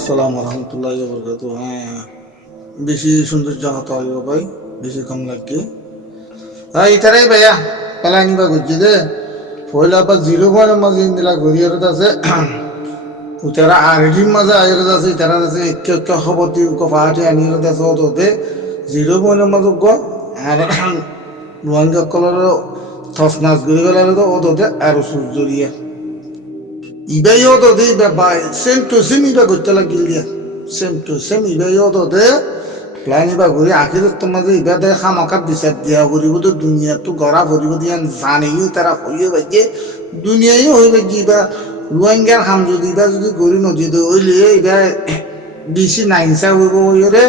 আসসালামু রহমতুল্লাহ বরকাত। হ্যাঁ, বেশি সৌন্দর্য হতো হইব ভাই, বেশি কম লাগে। হ্যাঁ ইতারাই ভাইয়া পেলা আনিবা করছি দে পয়লা বা জিরো পয়েন্টের মাঝে ইন্দিলা ঘুরিয়ারত আছে উতারা আরেডির মাঝে আয়রত আছে ইতারা আছে একে একে খবরটি পাহাড়ি আনিরত আছে ওতে জিরো পয়েন্টের মাঝে গ আর রোহিঙ্গা কলর থস নাচ ঘুরি গেল তো ওতে আরো সূর্যরিয়া ইবাই ওতে সেম টু সেম ইবা করতে লাগিল দিয়া সেম টু সেম ইবাই ওতে প্লানি বা ঘুরি আখির তোমার যে ইবা দেয় খামাকাত বিচার দিয়া ঘুরিব তো দুনিয়া তো গড়া ভরিব দিয়া জানিও তারা হইয়ে বাইকে দুনিয়াই হয়ে বাইকে ইবা রোহিঙ্গার হাম যদি ইবা যদি গড়ি নদীতে হইলে ইবা বেশি নাইনসা হইব হইরে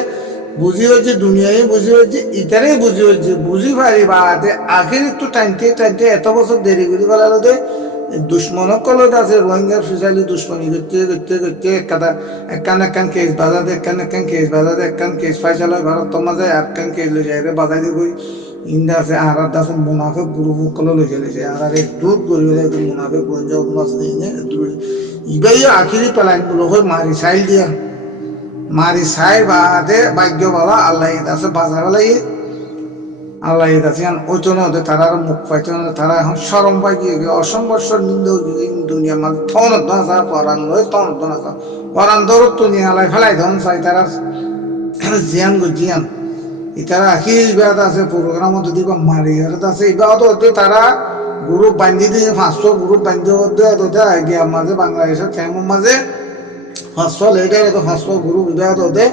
বুঝি হচ্ছে দুনিয়ায় বুঝি হচ্ছে ইতারে বুঝি হচ্ছে বুঝি পারি বাড়াতে আখির একটু টাইমতে টাইমতে এত বছর দেরি করে ফেলালো দুশ্মনক কলত আছে রোহিঙ্গা সুশালী দুশ্মনী করতে করতে করতে একখান কেস বাজাতে একখান কেস বাজাতে একখান কেস ফাইসাল হয় ভারত মাঝে একখান কেস লই যায় রে বাজাই দিয়ে ইন্দা আছে আর আছে মুনাফেক গ্রুপ কলে লই যায় আর একটু করি মুনাফেক গঞ্জাব আছে ইবাই আখিরি পেলাইন গুলো হয় মারি সাইল দিয়া মারি সাই বাদে ভাগ্য বাবা আল্লাহ আছে বাজার বেলাই আল্লাহ আছে ওইজন্য ওদের তারা মুখ পাইতে তারা এখন সরম পাই গিয়ে অসংবর্ষর নিন্দ দুনিয়ার মাঝে থনত না পরান লয় তনত না পরান দরত তো নিয়ে আলাই ফেলাই ধন চাই তারা জিয়ান গো জিয়ান ইতারা আখি ইবাদ আছে প্রোগ্রাম যদি মারি আছে ইবাদ হতে তারা গ্রুপ বান্ধি দিয়ে 500 গ্রুপ বান্ধি হতে গিয়া মাঝে বাংলাদেশের ক্যাম্পের মাঝে 500 লেটার 500 গ্রুপ ইবাদ হতে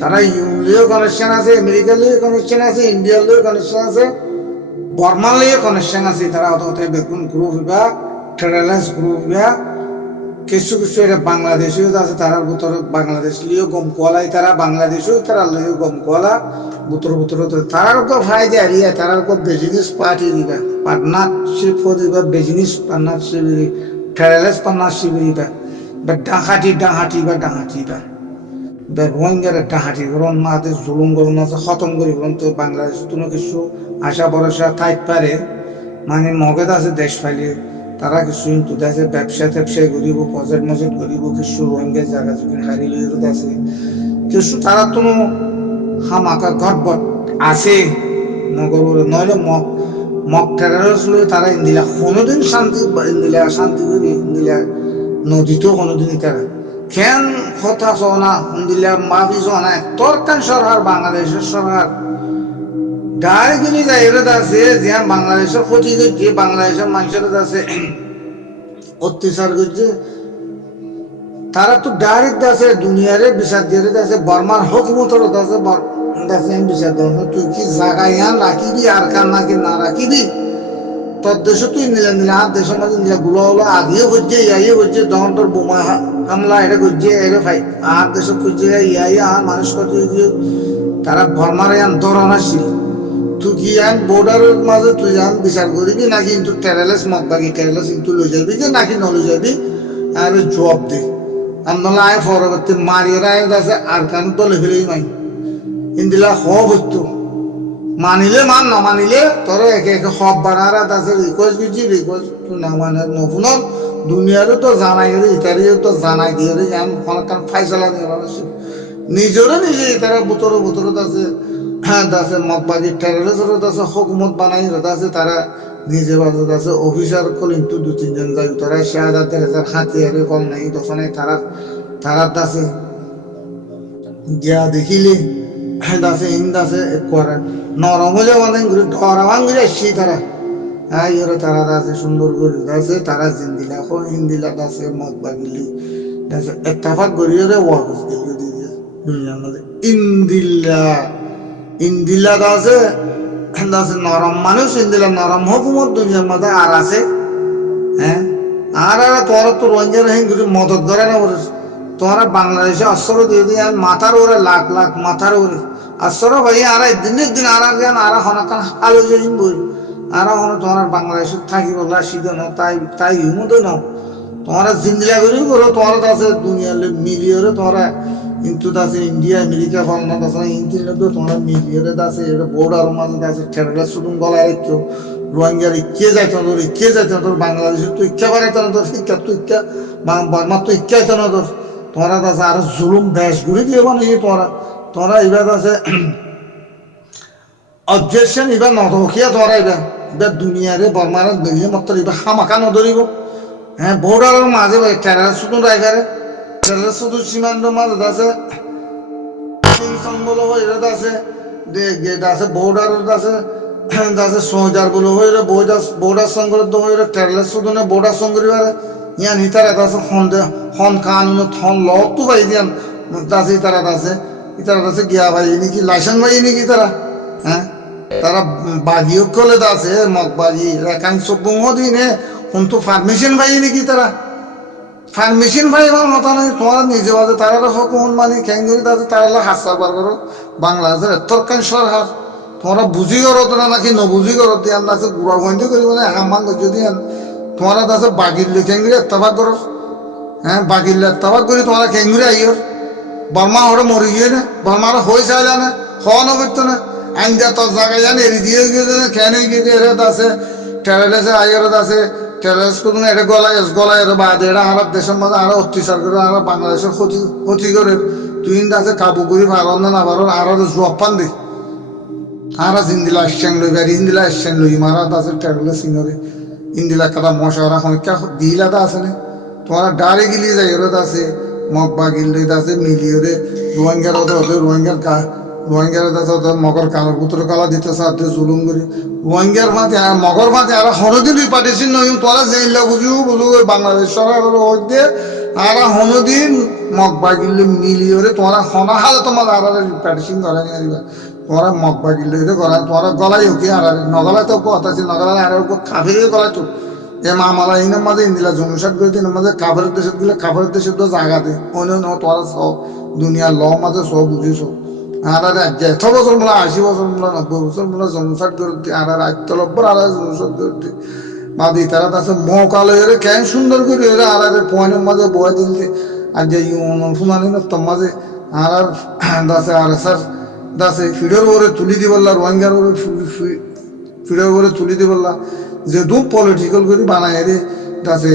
তারা ইউরোপীয় কানেকশন আছে আমেরিকার লিয়ে কানেকশন আছে ইন্ডিয়ার লিয়ে কানেকশন আছে বর্মার লিয়ে কানেকশন আছে তারা হতে বেগুন গ্রুপ বা ট্রেডার্স গ্রুপ বা কিছু কিছু এটা বাংলাদেশেও আছে তারার ভিতরে বাংলাদেশ লিয়েও গম কোয়ালাই তারা বাংলাদেশেও তারা লিয়েও গম কোয়ালা বুতর বুতর তারার উপর ফায়দা হারিয়ে তারার উপর বিজনেস পার্টি দিবা পার্টনারশিপ দিবা বিজনেস পার্টনারশিপ ট্রেডার্স পার্টনারশিপ দিবা বা ডাকাতি বা রোহিঙ্গার একটা হাঁটি গরম মাতে জুলুম গরম আছে খতম করি গরম তো বাংলাদেশ কোনো কিছু আশা ভরসা থাকতে পারে মানে মগেদ আছে দেশ ফাইলে তারা কিছু কিন্তু দেখে ব্যবসায় করিব প্রজেক্ট মজেক্ট করিব কিছু রোহিঙ্গার জায়গা যদি হারিয়ে আছে কিছু তারা তো হামাকা ঘটবট আছে মগর নইলে মগ টেরারিস্ট লই তারা ইন্দিলা কোনোদিন শান্তি করি ইন্দিলা নদীতেও কোনোদিনই তারা কেন কথা শোনা দিলে মাফি শোনা তরকান সরকার বাংলাদেশের সরকার ডাইরেক্টলি যাইরে আছে যে বাংলাদেশের ক্ষতি করছে বাংলাদেশের মানুষের আছে অত্যাচার করছে তারা তো ডাইরেক্ট আছে দুনিয়ারে বিচার দিয়ে আছে বর্মার হুকুমতের আছে বিচার দিয়ে তুই কি জায়গায় রাখিবি আর কার নাকি না রাখিবি তোর দেশে তুই নিলে আর দেশের মাঝে নিলে গুলো হলো আগেও হচ্ছে ইয়াইও হচ্ছে যখন তোর বোমা হামলা এটা করছে এটা ভাই আর দেশে খুঁজছে ইয়াই আর মানুষ করছে তারা বর্মারে ধরন আসছিল তুই কি বোর্ডারের মাঝে তুই বিচার করবি নাকি কিন্তু টেরালেস মত বাকি টেরালেস কিন্তু লই যাবি যে নাকি নলই যাবি আর জবাব দে আমদলা আয় পরবর্তী মারিয়ে আয় আছে আর কান দলে ফেলেই নাই ইন্দিলা হব হইতো মানিলে মান না মানিলে তোর একে একে সব বাড়ার আছে রিকোয়েস্ট করছি রিকোয়েস্ট তুই না মানে নফুনর দুনিয়ারও তো জানাই ইতারিও তো জানাই দিয়ে কারণ ফাইসলা নিয়ে নিজেরও নিজে তারা বুতরত আছে হ্যাঁ আছে মগবাজি টেরোরিস্ট আছে হুকুমত বানাই আছে তারা নিজে বাজত আছে অফিসার কল কিন্তু 2-3 জন যাই তারা শাহাদাতের হাতিয়ারে কল নাই তখন তারা আছে গিয়া দেখিলে আছে হিন্দ আছে করে নরম হলে অনেক ঘুরে ধরাবান ঘুরে আসছি তারা হ্যাঁ ইয়ে তারা আছে সুন্দর করে আছে তারা জিন্দিলা হিন্দিলা আছে মগ বাগিলি একটাফাক গড়িয়ে ওয়ার্কস গেলে দিয়ে দুনিয়ার মধ্যে ইন্দিলা আছে নরম মানুষ ইন্দিলা নরম হুকুমত দুনিয়ার মধ্যে আর আছে হ্যাঁ আর তোর তো রঞ্জন হেন ঘুরে মদত ধরে না বলে তোমরা বাংলাদেশে অস্ত্র দিয়ে দিয়ে মাথার ওরে লাখ লাখ মাথার ওরে অস্ত্র ভাই আর দিনের দিন আর হনাকান আলো যাইন বই আর তোমার বাংলাদেশে থাকি বলা শিখে না তাই হিমতো নাও তোমরা জিন্দিলা করেই করো তোমার আছে দুনিয়ার মিলিয়রে তোমরা কিন্তু আছে ইন্ডিয়া আমেরিকা ফলনা আছে ইন্টারনেট তোমরা মিলিয়রে আছে বোর্ডার মাঝে আছে ঠেলা শুধু গলায় রাখছো রোহিঙ্গার কে যাইতো তোর বাংলাদেশের তো ইচ্ছা বাড়াইতো না তোর শিক্ষা তো ইচ্ছা বর্মার তো ইচ্ছা হইতো না তোর তোরা আছে আর জুলুম বেশ ঘুরে দিয়ে বানিয়ে তোরা এবার আছে অবজেকশন এবার নদখিয়া তোরা এবার দুনিয়ারে বর্মারে দুনিয়া মাত্র এবার হামাকা নধরিব হ্যাঁ বর্ডারের মাঝে টেরার শুধু রাইগারে টেরার শুধু সীমান্ত মাঝে আছে বলো এটা আছে গেট আছে বর্ডার আছে আছে সোজার বলো হয়ে বর্ডার সংগ্রহ হয়ে টেরার শুধু না বর্ডার সংগ্রহ ইয়ান হিতার এটা আছে হন কানুন থন ল তো ভাই দিয়ান আছে ইতারা আছে গিয়া ভাই নাকি লাইসেন্স ভাই নাকি তারা হ্যাঁ তারা বাগিও কলে আছে মগবাজি রেখাং সব্বঙ্গ দিনে কিন্তু পারমিশন ভাই নাকি তারা পারমিশন ভাই আমার মতো নাই তোমার নিজে বাজে তারা হকুন মানে ক্যাঙ্গুরি আছে তারা হাসা বার করো বাংলাদেশের তরকান সরকার তোমরা বুঝি করো তোরা নাকি নবুঝি করো দিয়ান আছে গুড়া বন্ধ করি মানে হামান যদি তোমরা আছে বাগিরলে ক্যাঙ্গুরি এত্তাবাদ করো হ্যাঁ বাগিরলে এত্তাবাদ করি তোমরা ক্যাঙ্গুরি আইয়র বর্মা ওরা মরে গিয়ে না বর্মার হয়ে চাইলে না হওয়া না করতো না আইন যা তোর জায়গায় জানে এরি দিয়ে গিয়েছে কেন গিয়ে এরাত আছে টেরারেসে আইয়রত আছে টেরারেস করুন এটা গলায় বাদে এরা আরব দেশের মধ্যে আরো অত্যাচার করে আর বাংলাদেশের ক্ষতি করে তুই আছে কাবু করি ভালো না ভালো আরো জব পান দে আর ইন্দিলা আসছেন লই আর ইন্দিলা আসছেন লই মারাত আছে টেরালে সিনরে ইন্দিলা কাদা মশারা হইকা দিলাদা আছে না তোরা ডারে গিলি যাই এরত আছে মগবা গিল্লি আছে মিলিয়রে রোহিঙ্গার রোহিঙ্গার মগর কালার পুত্র কালা দিতে সাথে জুলুম করি রোহিঙ্গার মাঝে মগর মাঝে আর হনদি দুই পাঠিয়েছি নয় তোরা জেলা বুঝু বাংলাদেশ সরকার দিয়ে আর হনদিন মগবা গিল্লি মিলিয়রে তোরা হনা হালে তোমার আর পাঠিয়েছি গলা নিয়ে দিবা তোরা মগবা গিল্লি করা তোরা গলাই হোক আর নগলায় তো কথা আছে নগলায় আর কাফিরে গলায় তো এ মামালা ইনের মাঝে ইন্দিলা জনসাট করে দিনের মাঝে কাপড়ের দেশে দিলে কাপড়ের দেশে তো জায়গাতে অন্য তোরা সব দুনিয়ার ল মাঝে সব বুঝিস আর এত বছর মোলা 80 বছর মোলা 90 বছর মোলা জনসাট করে আর আত্মলব্বর আর জনসাট করে মাদি তারা আছে মৌকালো এর কেন সুন্দর করে এরা আর পয়েন্টের মাঝে বয়ে দিলে আর যে শুনানি না তোর মাঝে আর দাসে আর স্যার দাসে ফিডের ওরে তুলি দি বললা রোহিঙ্গার ওরে ফিডের ওরে তুলি দি বললা যে দু পলিটিক্যাল করে বানায় রে দাসে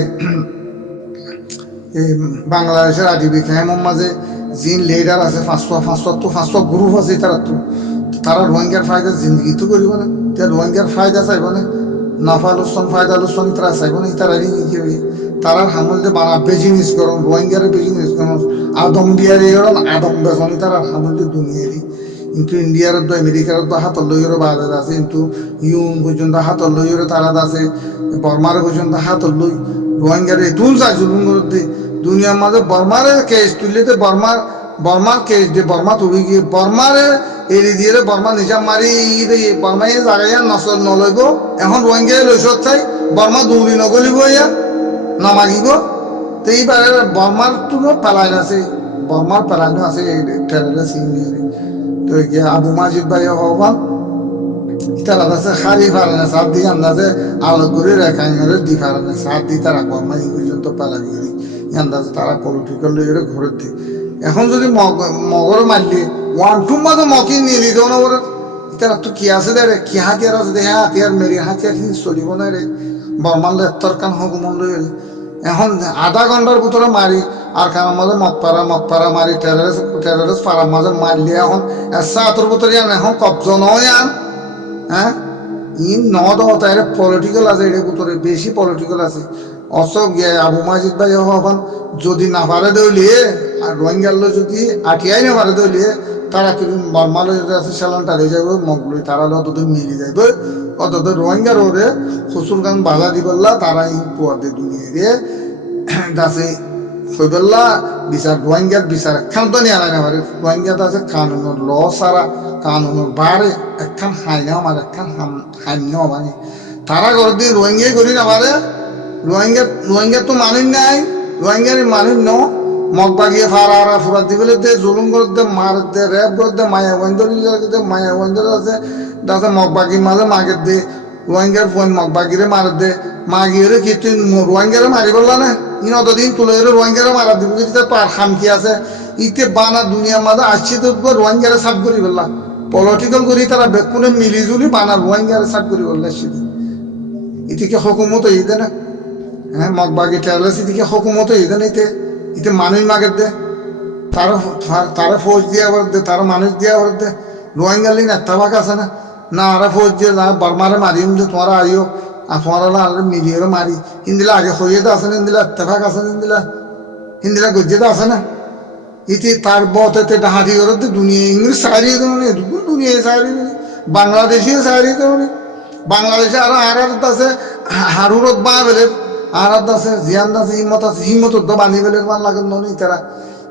বাংলাদেশের আদিবি খেমের মাঝে জিন লিডার আছে 500 গ্রুপ আছে তারা রোহিঙ্গার ফায়দা জিন্দগি তো করিব না রোহিঙ্গার ফায়দা চাইব না নাফা লোসন ফায়দা লোসন তারা চাইব না তারা তারা হামলতে বানা বিজনেস করুন রোহিঙ্গার বিজনেস করুন আদম বিয়ারি আদম বেসন তারা হামলতে দুনিয়ারি কিন্তু ইন্ডিয়ার তো আমেরিকার তো হাতর লইয়েরও বাজার আছে কিন্তু ইউন পর্যন্ত হাতর লইয়েরও তারা আছে বর্মার পর্যন্ত হাতর লই রোহিঙ্গার তুল যায় জুলুম করতে দুনিয়ার মাঝে বর্মারে কেস তুললে বর্মার কেস দিয়ে বর্মা তুলি গিয়ে বর্মারে এড়ি দিয়ে বর্মা নিজা মারি বর্মা এই জায়গায় নসর নলইব এখন রোহিঙ্গায় লইস চাই বর্মা দৌড়ি নগলিব ইয়া নামাগিব তো এইবারে বর্মার তুলো পেলাই আছে বর্মার পেলানো আছে এই ট্রেনে সিনিয়ে তো গিয়ে আবু মাজিদ ভাই হবান তারা আছে খারি ফারানে সাত দিয়ে আন্দাজে আলো করে রেখাই দি ফারানে সাত দিয়ে তারা বর্মা এই পর্যন্ত পেলা গিয়ে আন্দাজে তারা পলিটিক্যাল লিডারে ঘরে দিয়ে এখন যদি মগর মারলি ওয়ান টু মাঝে মকি নিয়ে নিতে না ওরা তারা তো কি আছে রে কি হাতিয়ার আছে হ্যাঁ হাতিয়ার মেরি হাতিয়ার কিন্তু চলিব না রে বর্মালে তরকান হকুমন রয়ে এখন আধা ঘন্টার ভিতরে মারি আর কারণ মাঝে মগপাড়া মারি টেরারিস্ট পাড়ার মাঝে মারলি এখন সাতর ভিতরে এখন কবজ নয় আন হ্যাঁ ইন তাই পলিটিক্যাল আছে এর ভিতরে বেশি পলিটিক্যাল আছে অশোক আবু মাজিদ ভাই হবান যদি না পারে দৌলিয়ে আর রোহিঙ্গার যদি আটিয়াই না পারে দৌলিয়ে তারা কিন্তু বর্মালে যদি আছে সেলানটা হয়ে যাবে মগলুই তারা অতদূর মিলে যাবে অতদূর রোহিঙ্গার ওরে শ্বশুর গান বাধা দি বললা তারা এই পোয়াদের দুনিয়ে দিয়ে দাসে হইবল্লা বিচার রোহিঙ্গার বিচার একখান তো নিয়ে না পারে রোহিঙ্গাতে আছে কানুনের ল সারা কানুনের বারে একখান হাইনা আমার একখান হাইনা মানে তারা ঘর দিয়ে রোহিঙ্গাই করি না পারে রোহিঙ্গা তো মানুষ নাই রোহিঙ্গার মানুষ ন মগবা গিয়ে ফারা ফুরা দিবলে দে জুলুম করে দে মার দে রেপ করে দে মায়া বন্ধ আছে দাসে মগবাগির মাঝে মাগের দে রোহিঙ্গার ফোন মগবাগিরে মার দে মাগিরে কি তুই রোহিঙ্গারে মারি বললা না ইন অতদিন তুলে রোহিঙ্গারে মারা দিব কিন্তু তার খামকি আছে ইতে বানা দুনিয়ার মাঝে আসছে তো রোহিঙ্গারে সাফ করি বললা পলিটিক্যাল করি তারা বেকুনে মিলিজুলি বানা রোহিঙ্গারে সাফ করি বললা সেদিন এদিকে হুকুমত এই দে না হ্যাঁ মগবাগি ট্রাভেলার্স এদিকে হুকুমত এই দে না ইতে মানুষ মাগের দে তারা তারা ফৌজ দিয়া বলতে তারা মানুষ দিয়া বলতে রোহিঙ্গালি নেতাবাক আছে না না আরা ফৌজ দিয়ে না বর্মারে মারিম যে তোমারা আইও আর তোমারা মিলিয়ে মারি হিন্দিলা আগে হইয়ে তো আছে না হিন্দিলা এত্তেফাক আছে না হিন্দিলা গজ্জে তো আছে না ইতি তার বতে ডাহারি করতে দুনিয়া ইংলিশ সারি দেবে দুনিয়া সারি বাংলাদেশি সারি দেবে বাংলাদেশে আরো আরাত আছে হারুরত বা বেলের আরাত আছে জিয়ান আছে হিম্মত তো বানি বেলের মান লাগে ননি ইতারা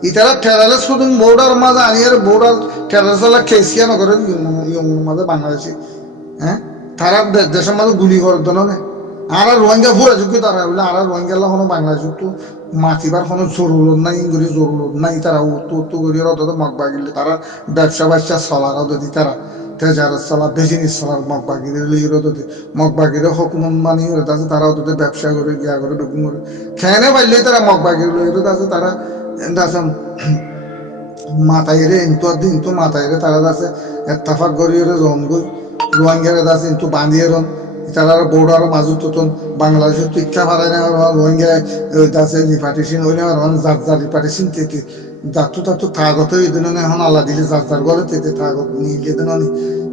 ইতারা ঠেরালে শুধু বোর্ডার মাঝে আনিয়ার বোর্ডার ঠেরালে খেসিয়া নগরের মাঝে বাংলাদেশি হ্যাঁ তারা দেশের মাঝে গুলি করতো না আর রোহিঙ্গা ফুরা যোগ্য তারা বলে আর রোহিঙ্গা কোনো বাংলাদেশ তো মাতিবার কোনো জরুরত নাই ইংরেজি জরুরত নাই তারা উত্তর করি মগবা গিলে তারা ব্যবসা চলার যদি তারা তেজারত চলা বেজিনিস চলার মগবাগিরে লিয়ে মগবাগিরে হকুমন মানি আছে তারা ওদের ব্যবসা করে গিয়া করে ডুকুন করে খেয়ে পাইলে তারা মগবাগির লইয়ে আছে তারা মাতাইরে ইন্তু মাতাইরে তারা আছে এত্তাফাক গড়িয়ে জন গই রোহিঙ্গারে আছে ইন্তু বাঁধিয়ে রন তারা বোর্ডার মাজুত তখন বাংলাদেশের টিকা ভাড়ায় না রোহিঙ্গা আছে রিপার্টিশন হইলে যার রিপার্টিশন থেকে যাতো তাতো থাগত এই দিন এখন আল্লাহ দিলে যার ঘরে তেতে থাগত নিলে দিন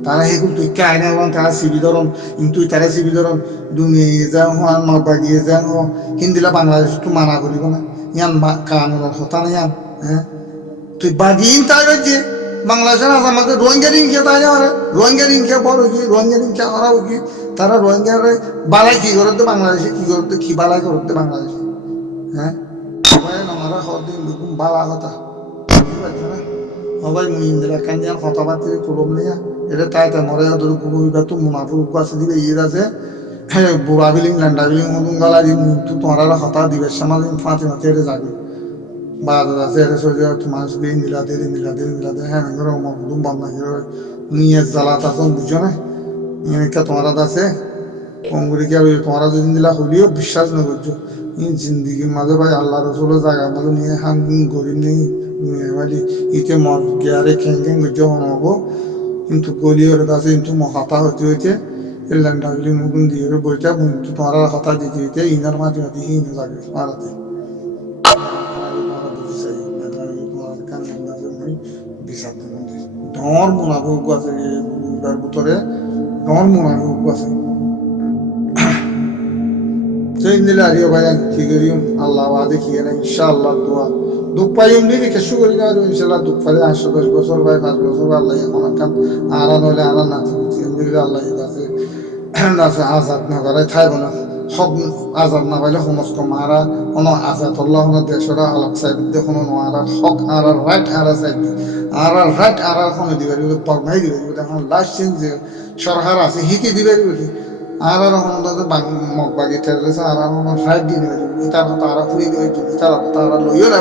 তারা সেগুলো টিকা আইনে এবং তারা সিবি ধরন কিন্তু তারা সিবি ধরন দুনিয়া যাও হন বাগিয়ে যাও হিন্দিলা বাংলাদেশ তো মানা করিব না ইয়ান কানুনের হতা না ইয়ান হ্যাঁ তুই বাগিয়ে তাই হচ্ছে বাংলাদেশের আমাদের রোহিঙ্গা রিংকে তাই না রোহিঙ্গা রিংকে বড় কি রোহিঙ্গা রিংকে ওরা কি তারা রোহিঙ্গার বালাই কি করতে বাংলাদেশে কি করতে কি বালাই করতে বাংলাদেশে হ্যাঁ সবাই আমরা হদিন দুকুম বালা কথা সবাই মুই ইন্দিরা কান্দিয়ান হতাবাদ তুলম নিয়া এটা তাই তাই মরে ধরো কোনো বিভাগ তো মুনাফুক আছে দিবে ইয়ে আছে হ্যাঁ বুড়া বিলিং ল্যান্ডা বিলিং মতন গালা দিন তো তোমারা হতা দিবে সামাল ফাঁচে মাঝে এটা যাবে বাজার আছে এটা সোজা মানুষ বিয়ে মিলাতে হ্যাঁ মকদুম বান্না নিয়ে জ্বালা তখন বুঝো না এনেকা তোমার আছে অঙ্গুরিকে তোমরা যদি দিলা হলিও বিশ্বাস না করছো জিন্দিগির মাঝে ভাই আল্লাহ রসুলের জায়গা মাঝে নিয়ে হাম গরিব নেই ভাই ইতে মদ গিয়ারে খেং করছে হনবো কিন্তু গলিওর আছে কিন্তু মহাতা হইতে ল্যান্ডা গলি মুগুন দিয়ে বইটা কিন্তু তোমার হতা দিতে ইনার মাঝে দিয়ে ইনে যাবে মারাতে ডর মুনাফিক আছে তার ভিতরে ডর মুনাফিক আছে সেই দিলে আরিও ভাই কি করিম আল্লাহ দেখিয়ে না ইনশাআল্লাহ দোয়া দুঃখ পাই এমনি কিছু করি না ইনশাআল্লাহ দুঃখ পাই 8-10 বছর ভাই 5 বছর আল্লাহ এখন কাম আরান হলে আরান না এমনি আল্লাহ আছে আছে আজাদ না করে থাইব না সব আজাদ না পাইলে সমস্ত মারা কোনো আজাদ আল্লাহ দেশের আলাপ সাইড দেখুন আর হক আর রাইট আর সাইড আর রাইট আর কোনো দিবে পরমাই দিবে এখন লাস্ট চেঞ্জ সরকার আছে হিকে দিবে আর মগবাগি ঠেলেছে আর রাইট দিয়ে দিবে ইতার তারা ফুরি দিবে ইতার তারা লইও না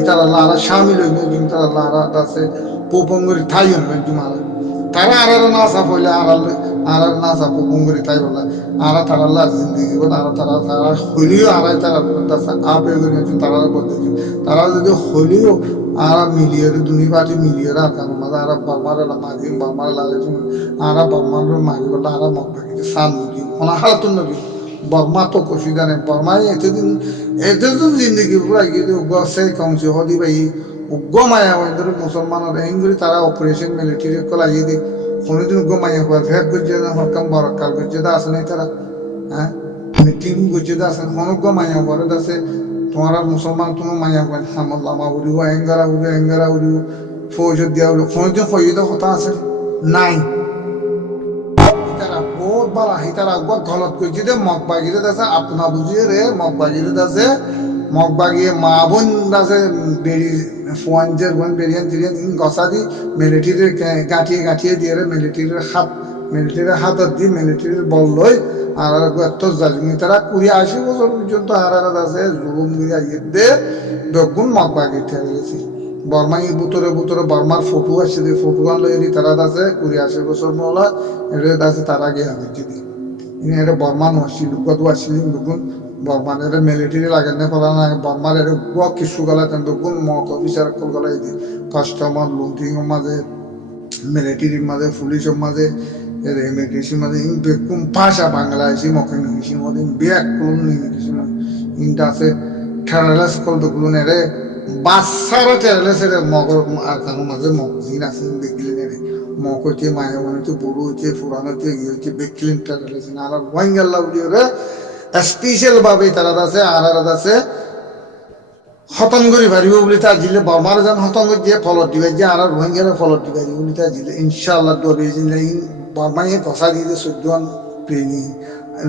ইতার আল্লাহ আর স্বামী লইব কিন্তু আল্লাহ আর আছে পোপঙ্গরি ঠাইও না মারা তারা আর না সাফ হইলে আর না সাফ পোপঙ্গরি তাই বলে আর তারা আল্লাহ জিন্দিগি বলে আর তারা হইলেও আর তারা আপে তারা বলতে তারা যদি হইলেও আর মিলিয়ে দুনি পার্টি মিলিয়ে কারণ মাঝে আর বারমারে মারি বারমারে লাগে আর বারমারে মারি বলে আর মগবাগিতে সান নদী ওনা হালত নদী বর্মা তো কষি জানে বর্মায় এতদিন জিন্দগি পুরা গিয়ে সেই কমছে হদি ভাই উগ্র মায়া ধরো মুসলমানের এঙ্গুলি তারা অপারেশন মিলিটারি লাগিয়ে দিই কোনোদিন উগ্র মায়া করে ভেব করছে হরকাম বরকাল করছে তা আসে নাই তারা হ্যাঁ মিটিং করছে তা আসে অনুগ্র মায়া করে আছে তোমার মুসলমান তোমার মায়া করে হামল্লামা উড়িব এঙ্গারা উড়িব ফৌজ দিয়া উড়িব কোনোদিন ফৌজের কথা আছে নাই বহুত বালা তারা গলত করছে যে মগবাগিরে আছে আপনা বুঝিয়ে রে মগবাগিরে আছে মগবাগিয়ে মা বোন আছে বেরি ফোয়াঞ্জের বোন বেরিয়ান তিরিয়ান গসা দি মিলিটারির গাঁঠিয়ে দিয়ে রে মিলিটারির হাতত দি মিলিটারির বল লই আর এত জাজমি তারা 80 বছর পর্যন্ত আর আছে জুলুম দিয়ে দে দগুন মগবাগি ঠেলে গেছি বর্মাই বুতরে বর্মার ফটো আসছে দি ফটো গান লই তারা আছে 80 বছর মহলা এটা আছে তারা গিয়ে হয়েছে দি এটা বর্মান আসছিল কত আসছিল দগুন বর্মানের মিলিটারি লাগে না ফলা না বর্মার এর কিছু গলা তেন দগুন মক অফিসার কল গলাই দি কাস্টমার লুটিং মাঝে মিলিটারির মাঝে পুলিশের মাঝে ইমিগ্রেশন মাঝে বেকুম ভাষা বাংলা আছে মক ইংলিশের মাঝে ব্যাক কোন ইমিগ্রেশন ইনটা আছে ঠারালাস কল দগুন এরে বাচ্চারা টেরলে সেরে মগর কারোর মাঝে মগজিন আছে দেখলেন রে মগ হইতে মায়ের মনে তো বুড়ো হইতে পুরানো হইতে ইয়ে হইতে দেখলেন টেরলে আর ওয়াইঙ্গাল্লা উড়িয়ে স্পেশাল ভাবে তারা আছে আর আছে খতম করে পারিব বলে তা জিলে বর্মার যেন খতম করে দিয়ে ফলত দিবে যে আর রোহিঙ্গারে ফলত দিবে বলে তা জিলে ইনশাআল্লাহ দবে জিলে বর্মায় কথা দিয়ে চোদ্দান প্রেমী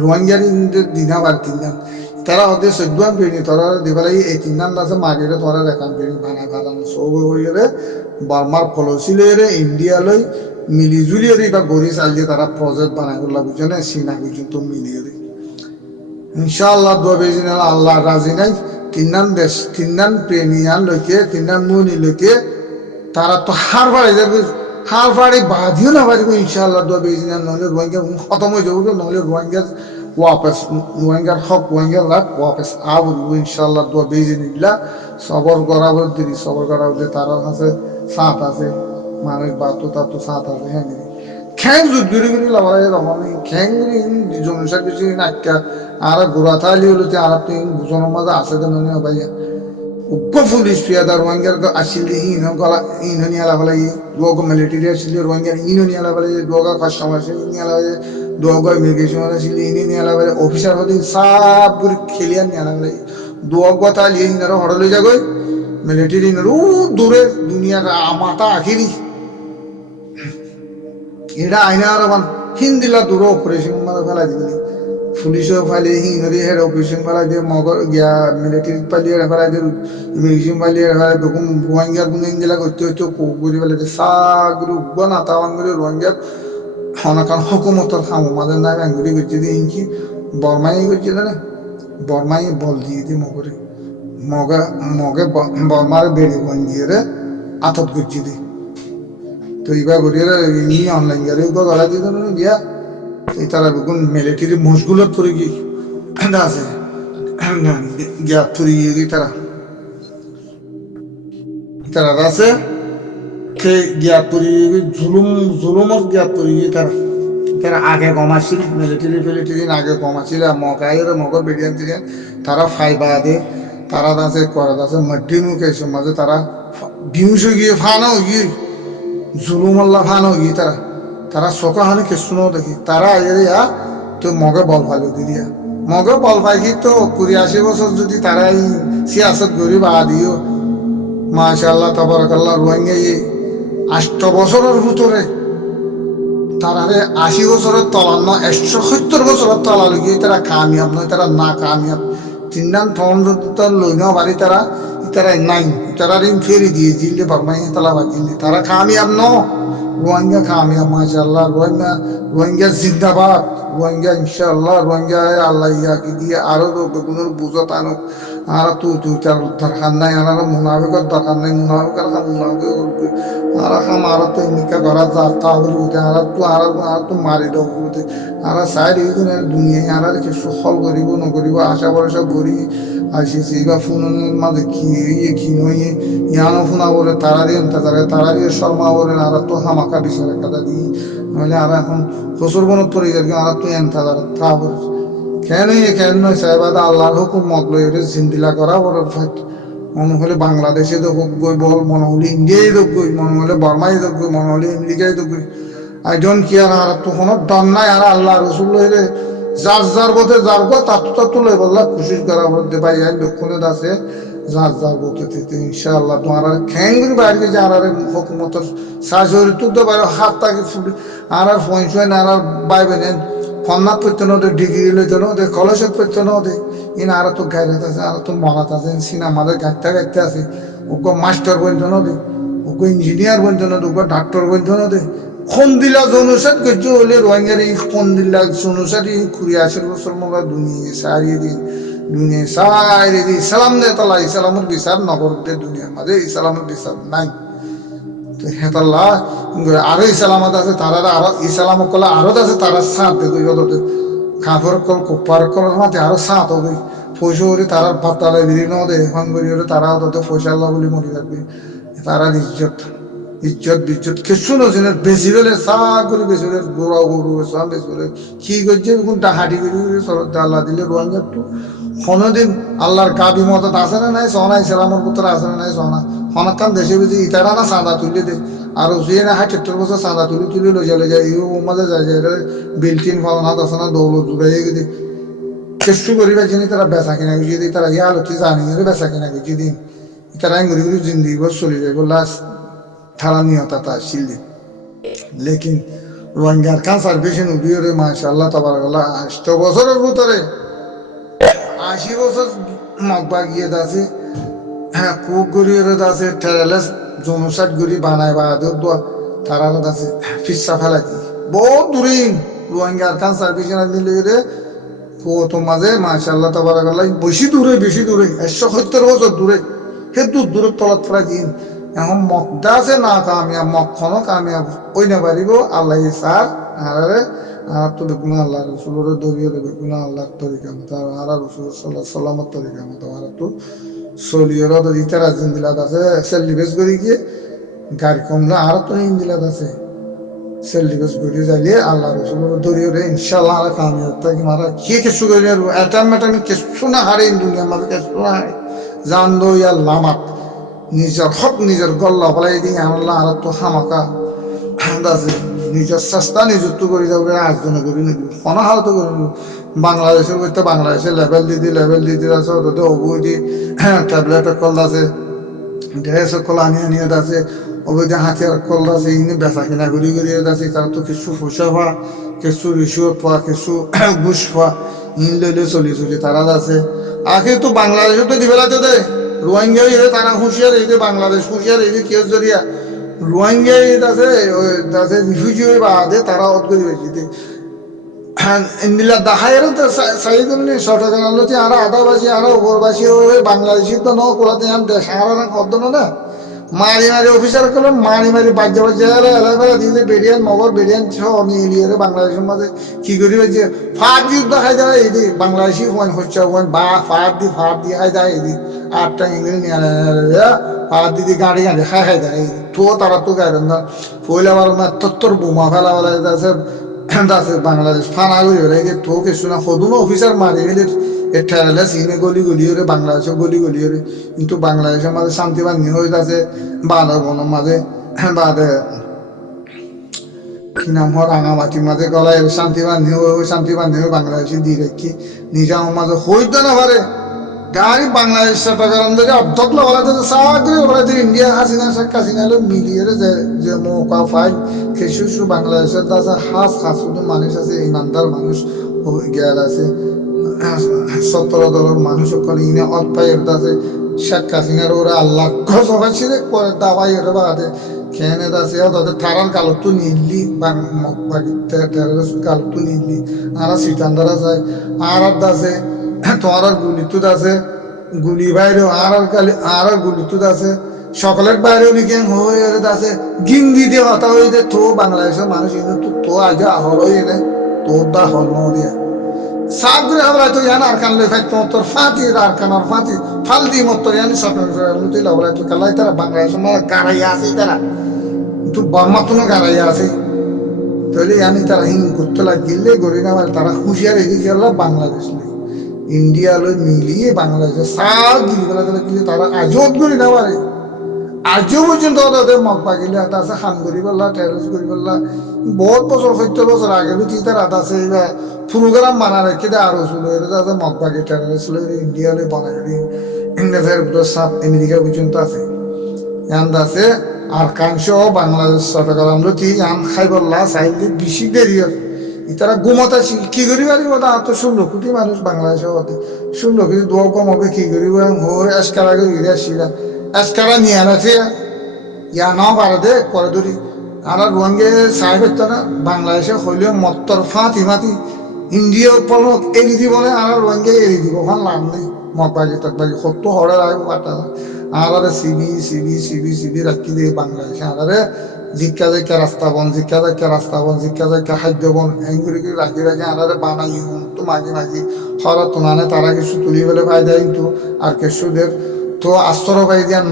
রোহিঙ্গার দিনা বার তিনদান তারা ওদের চোদ্দান প্রেমী তারা দিবেলাই এই তিনদান আছে মাগেরে তোরা দেখান প্রেমী বানায় ফেলানো সব হয়ে বর্মার ফলছিল রে ইন্ডিয়ালৈ মিলিজুলি বা গড়ি চাল দিয়ে তারা প্রজেক্ট বানায় করলা বুঝে না চীনা পর্যন্ত মিলিয়ে ইনশাআল্লাহ দবে জিলে আল্লাহ রাজি নাই তিনান দেশ তিনান প্রেমিয়ান লইকে তিনান মুনি লইকে তারা তো হার বাড়ি যাবে হার বাড়ি বাঁধিও না পারিব ইনশাআল্লাহ দোয়া বেজিনা নহলে রোহিঙ্গা খতম হয়ে যাবো নহলে রোহিঙ্গা ওয়াপস রোহিঙ্গার হক রোহিঙ্গার লাভ ওয়াপস আবু ইনশাআল্লাহ দোয়া বেজিনিল্লাহ সবর করাবো দিদি সবর করাবো তারা আছে সাথ আছে মানুষ বাতো তাতো সাথ আছে হ্যাঁ খ্যাং যুদ্ধ করে লাভাই রমানি খ্যাং জনসার কিছু নাক্কা আর গোড়া থালি হলো আর আপনি বুঝানোর মাঝে আছে তো মনে হয় ভাইয়া উগ্র পুলিশ পিয়াদা রোহিঙ্গার আসলে গলা ইনো নিয়ে আলা ফেলাই দুগ মিলিটারি আসলে রোহিঙ্গার ইনো নিয়ে আলা ফেলাই দুগ কাস্টমার আসলে নিয়ে আলা ফেলাই দুগ ইমিগ্রেশন আসলে ইনি নিয়ে আলা ফেলাই অফিসার হতে সব করে খেলিয়ার নিয়ে আলা ফেলাই দুগ কথা লিয়ে ইনারা হড়লে যাগই মিলিটারি ইনার ও দূরে দুনিয়ার মাথা আখিরি এটা আইনা আর হিন্দিলা দূর অপারেশন মানে ফেলাই দিবি পুলিশও ফাইলে হিঙরি হেড অপারেশন ফেলাই দিয়ে মগর গিয়া মিলিটারি পালিয়ে ফেলাই দিয়ে ইমিগ্রেশন পালিয়ে ফেলাই দেখুন রোহিঙ্গার কোনো ইন্দিলা করতে হচ্ছে পুকুরি ফেলে দিয়ে সাগুলো উগ্র না তাওয়াঙ্গুলি রোহিঙ্গার হনাকান হকুমতর খামো মাঝে না ব্যাঙ্গুরি করছে দিয়ে ইঞ্চি বর্মাই করছে না বর্মাই বল দিয়ে দিয়ে মগরে মগে বর্মার বেড়ে গঞ্জিয়ে আতত করছে দিয়ে তো এবার ঘুরিয়ে অনলাইন গাড়ি গলা দিয়ে দিয়া তারা বেগুন মিলিটারি মোষগুলোর পরে গিয়ে আছে গ্যাপ পরে গিয়ে তারা আছে গ্যাপ পরে জুলুমর গ্যাপ পরে গিয়ে তারা আগে কমাছিল মিলিটারি আগে কমাছিল মগর বেরিয়ান তারা ফাইবা দে তারা আছে করা আছে মধ্যে মুখে মাঝে তারা বিউস গিয়ে ফানো গিয়ে জুলুমাল্লা ফানো গিয়ে তারা চকা হানি কিছু দেখি তারা এরিয়া তো মগে বল ফাইল দিয়া মগে বল পাইকি তো ৮২ বছর যদি তারা এই সিয়াসত গরিব আদিও মাশাআল্লাহ তাবারাকাল্লাহ রোহিঙ্গা ৮ বছরের ভিতরে তারারে ৮০ বছরের তলান্ন ১৭০ বছরের তলা লগিয়ে তারা কামিয়াব নয় তারা না কামিয়াব তিনদান ফোন লই না বাড়ি তারা নাই তারা ঋণ ফেরি দিয়ে জিলে বাগমাই তালা বাজিলে তারা কামিয়াব ন রোহিঙ্গা কামিয়াব মাশাআল্লাহ রোহিঙ্গা জিন্দাবাদ রোহিঙ্গা ইনশাআল্লাহ রোহিঙ্গা আল্লাহ ইয়াকে দিয়ে আরো বেগুনের বুঝত আনো আর তুই তার দরকার নাই আর মুনাফিকর দরকার নাই মুনাফিকর মুনাফিক করবে আর আর তো নিকা করা যাতা হলি উঠে আর তো মারি দাও উঠে আর সাইড দুনিয়ায় আর কিছু ফল করিব নকরিব আশা ভরসা করি আসিছি বা ফোনের মাঝে কি নয় ইয়ানো ফোনা বলে তারা দিয়ে শর্মা বলেন আর তো হামাকা বিচারে কথা দিই নইলে আর এখন প্রচুর বনত পড়ে গেছে আর তো এন তা বলে কেন নয় সাহেব আল্লাহর হুকুম মগলো এটা জিন্দিলা করা বড় ফাইট মনে হলে বাংলাদেশে তো হোক গই বল মনে হলে ইন্ডিয়ায় তো গই মনে হলে বর্মাই তো গই মনে হলে আমেরিকায় তো গই আই ডোন্ট কেয়ার আর তো কোনো দম নাই আর আল্লাহ রসুল হইলে যার পথে যার গো তার তুলে বললা খুশি করা বলতে পাই লক্ষণে আছে যার পথে ইনশাআল্লাহ তোমার খ্যাঙ্গুরি বাইরে যে আর হুকুমতর শাশুড়ি তুই তো বাইরে হাত তাকে ফুলি আর ফোন আর বাইবে নেন ফন্না পড়তে নদে ডিগ্রি লইতে নদে কলেজত পড়তে নদে ইন আর তো গাইতে আছে আর তো মনাত আছে সিনেমাদের গাইতে আছে ওকে মাস্টার বলতে নদে ওকে ইঞ্জিনিয়ার বলতে নদে ওকে ডাক্তার বলতে নদে খন্দিলা জনসাদ করছে হলে রোহিঙ্গার এই খন্দিলা জনসাদ ৮২ বছর মগা দুনিয়া সারিয়ে দিন দুনিয়া সারিয়ে দিন ইসলাম দে তালা ইসলামের বিচার নগর দে দুনিয়ার মাঝে ইসলামের বিচার নাই হেতাল্লাহ আরো ইসলামত আছে তারা আরো ইসলাম কলা আরো আছে তারা সাথ দেখবে কাপড় কল কোপার কল মাতে আরো সাথ হবে পয়সা করে তারা পাতালে বিভিন্ন এখন করি তারা তাতে পয়সা আল্লাহ বলে মনে রাখবে তারা ইজ্জত ইজ্জত বিজ্জত কিছু নছিলেন বেশি বেলে চা করে বেশি বেলে গোড়া গরু চা বেশি বেলে কি করছে ডাহাটি করে সরদ আল্লাহ দিলে রোহিঙ্গার কোনোদিন আল্লাহর কাবি মদত আছে না নাই সোনা ইসলামের পুত্র আছে না নাই সোনা হনকান দেশে বেশি ইতারা না চাঁদা তুলে দে আর উচিয়ে না ৭৮ বছর চাঁদা তুলি লই যায় ইউ মাঝে যায় বিল্টিন ফলনা দশ না দৌলত জুড়াই গেছে কিছু করিবার জিনিস তারা বেচা কিনা গুছিয়ে দিই তারা ইয়া আলোচি জানি বেচা কিনা গুছিয়ে দিন তারা ঘুরি ঘুরি জিন্দি বস চলে যায় লাস্ট থালা নিয়তা তা শিল দিন লেকিন রোহিঙ্গার কাঁচার বেশি উঠিয়ে মাশাআল্লাহ তাবারাকাল্লাহ ৮০ বছরের ভিতরে ৮০ বছর মগবা গিয়ে আছে হ্যাঁ কুক গড়িয়ে আছে টেরালেস জনসাট গড়ি বানায় বাহাদুর দোয়া তারা আছে ফিসা ফেলা দিয়ে বহুত দূরে রোহিঙ্গার কাঁচার বেশি মিলে তোর মাঝে মাশাআল্লাহ তাবারাকাল্লাহ বেশি দূরে ১৭০ বছর দূরে সে দূরের তলত ফেলা দিন এখন মকদা আছে না কামিয়াব মক্ষণও কামিয়াব ওই না পারিব আল্লাহ সার আরে আর তো দেখুন আল্লাহ রসুলের দরিয়ে দেখুন আল্লাহর তরিকা মতো আর রসুল সাল্লাহ সাল্লামর তরিকা মতো আর তো চলিয়ের ইতারা জিন্দিলাত আছে সেলিবেস করে গিয়ে গাড়ি কমলে আর তো ইন্দিলাত আছে সেলিবেস করে যাইলে আল্লাহ রসুলের দরিয়ে ইনশাল্লাহ আর কামিয়াব থাকি মারা কি কিছু করে এটামি কিছু না হারে দুনিয়ার মাঝে কিছু না হারে জান দো ইয়া লামাত নিজের হক নিজের গল্লা বলাই দিই আল্লাহ আর তো হামাকা আছে নিজের চেষ্টা নিজত্ব করে যাবে আজনে করি নিবি কোনো হালত করে নিবি বাংলাদেশের করতে বাংলাদেশের লেভেল দিদি আছে ওদের অবৈ দি ট্যাবলেট কল আছে ড্রেস কল আনিয়ে আছে অবৈধ হাতিয়ার কল আছে ইনি বেচা কিনা ঘুরি আছে তারা তো কিছু পয়সা পাওয়া কিছু রিসিওর পাওয়া কিছু ঘুষ পাওয়া ইন লইলে চলি তারা আছে আগে তো বাংলাদেশে তো দিবেলাতে দেয় রোহিঙ্গা তারা হুঁশিয়ার এই যে বাংলাদেশ হুঁশিয়ার এই যে কেস জরিয়া রোহিঙ্গা আছে রিফিউজি হয়ে বাদে তারা অত করে বেশিতে ইন্দিলা দাহায়েরও তো সাইদ সরকার আলো যে আর আদাবাসী আর ওপরবাসী হয়ে বাংলাদেশি তো ন কোলাতে আম দেশ আর কত না মারি অফিসার করলাম মারি বাজ্যা এলাকা দিয়ে বেরিয়ান মগর বেরিয়ান সহ নিয়ে বাংলাদেশের মাঝে কি করি যে ফাঁদ দিয়ে দেখায় যায় এই দিক বাংলাদেশি হচ্ছে বা ফাঁদ দিয়ে খাই যায় এই দিক ৮টা ইংরেজি নিয়ে ফাঁদ দিদি গাড়ি খাই যায় তো তারা তো গাড়ি না পয়লা বার না তত্তর বোমা ফেলা আছে বাংলাদেশ ফানা করি তো কিছু না সদুনো অফিসার মারি ফেলে ঠেলে সিনে গলি ওরে বাংলাদেশের গলি ওরে কিন্তু বাংলাদেশের মাঝে শান্তি বান্ধি হয়ে আছে বাঁধবনের মাঝে বাদে কি নাম হয় রাঙামাটির মাঝে গলায় শান্তি বান্ধি হয়ে বাংলাদেশে দিয়ে রেখি নিজাম মাঝে হইতে না পারে গাড়ি বাংলাদেশ চট্টগ্রাম থেকে অর্ধক বলাতে চাকরি বলাতে ইন্ডিয়া হাসিনা শেখ হাসিনা মিলিয়ে যে মৌকা পাই কিছু বাংলাদেশের আছে শুধু মানুষ আছে ইমানদার মানুষ জ্ঞান আছে ১৭ দলের মানুষ করে ইনে অৎপায়ের আছে শেখ হাসিনার ওরা আল্লাহ গজবাসী পরে দাবাই ওরা বাদে খেয়ে আছে তাদের থারার কালতো নিলি কালতো নিলি আর সিটান্দারা যায় আর আছে তোমার গুলিতুত আছে গুলি বাইরেও আর গুলিতুত আছে সকলের বাইরেও লিখে হয়ে আছে গিন্দি দিয়ে হতা হয়ে যে তো বাংলাদেশের মানুষ তো আগে আহর হয়ে নেয় তোর দা হল দিয়া সাগরে আমরা তো ইয়ান আর কান লই ফাইতো তোর ফাতি আর কানার ফাতি ফাল দি মত ইয়ানি সপন লুতি লাউরা তো কালাই তারা বাংলাদেশ মা গারাইয়া আছে তারা তো বাম্মা তো না গারাইয়া আছে তাহলে ইয়ানি তারা হিং করতে লাগিলে গরিনা তারা হুঁশিয়ার এগিয়ে গেল বাংলাদেশ ইন্ডিয়া লই মিলিয়ে বাংলাদেশে সাত গিরিবেলা গিলে তারা আজত করি না পারে আজও পর্যন্ত তাদের মক্কা গিলে হাত আছে খান করি পারলা টেরেস করি পারলা বহুত বছর ৭০ বছর আগে তার হাত আছে প্রোগ্রাম বানা রেখে দেয় আরো ছিল এটা আছে মক্কা গে টেরেস লই ইন্ডিয়া লই বানাই ইন্ডিয়া ফের সাপ আমেরিকা পর্যন্ত আছে এমন আছে আর কাংশ বাংলাদেশ চট্টগ্রাম লতি আম খাই বললা চাইলে বেশি দেরি তারা ঘুমতা কি করি পারিব তা তো ১৬ কোটি মানুষ বাংলাদেশে হতে ১৬ কোটি দোয়া কম হবে কি করিব এসকারা করে আসছিলাম এসকারা নিয়ে আছে ইয়া নাও পারে দে করে ধরি আর রোহিঙ্গে সাহেব না বাংলাদেশে হইলেও মত্তর ফাঁতি ইন্ডিয়া পলক এড়ি দিব না আর রোহিঙ্গে এড়ি দিব ওখান লাভ নেই মগবাজি টকবাজি সত্য হরে রাখবো কাটা আর সিবি রাখি দিয়ে বাংলাদেশে আর জিজ্ঞা যাইকা রাস্তা বন খাদ্য বন এগুলি রাখি আনারে বানাই তো মাঝে হরা তো মানে তারা কিছু তুলি বলে পাই দেয় কিন্তু আর কিছুদের তো আশ্চর্য পাই দেন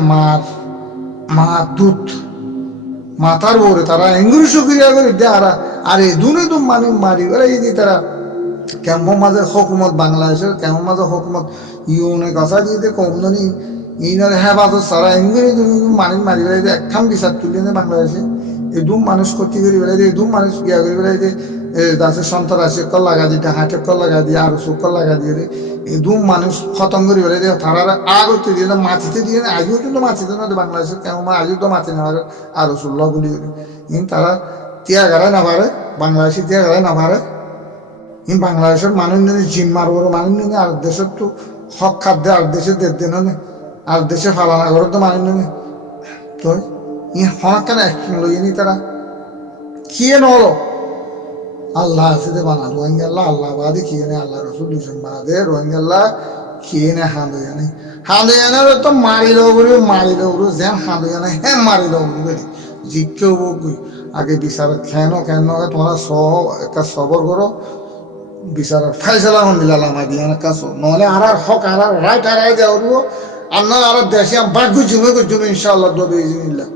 মার দুধ মাথার ওরে তারা এঙ্গুরি সুক্রিয়া করে দে আর এই দুনে তো মানে মারি ওরা এই যে তারা কেমন মাঝে হকুমত বাংলাদেশের কেমন মাঝে হকুমত ইউনে কথা দিয়ে কম জানি ইনার হেফাজত সারা এঙ্গুরি মানি মারি বেড়াই যে একখান বিচার তুলে নে বাংলাদেশে এই দুম মানুষ ক্ষতি করে বেড়াই যে দুম মানুষ গিয়া করে বেড়াই যে গাছের সন্ত্রাসী কল লাগা দিয়ে হাঁটে কল লাগা দিয়ে আরো চোখ লাগা দিয়ে এই দুম মানুষ খতম করে বেড়াই দিয়ে তারা আগতে দিয়ে মাটিতে দিয়ে আজিও কিন্তু মাটিতে না বাংলাদেশের কেমন আজিও তো মাটি না আরো ষোলো গুলি কিন্তু তারা তিয়া গাড়ায় না পারে বাংলাদেশি তিয়া গাড়ায় না পারে কিন্তু বাংলাদেশের মানুষ যদি জিন মারব মানুষ নিয়ে আর দেশের তো হক খাদ্য আর দেশে দেন আর দেশে ফালানা করে তো মানুষ নিয়ে তো হক কেন অ্যাকশন লইনি তারা খেয়ে নলো আল্লাহ আছে যে বানা রোহিঙ্গাল্লাহ আল্লাহ বাদে খেয়ে নেই আল্লাহ রসুল দুজন বানা দে রোহিঙ্গাল্লাহ খেয়ে নেই হাঁদয়ানে তো মারিল যেন হাঁদয়ানে হ্যাঁ মারিল বলি জিজ্ঞেও বই আগে বিচার কেন তোমরা একটা সবর করো বিচার ফাইসলা মিলাল আমার দিয়ে কাছো নহলে আর হক আর রাইট আর দেওয়া আর না আর দেশে বাঘ জমে ইনশাআল্লাহ দবে ইজিনিল্লাহ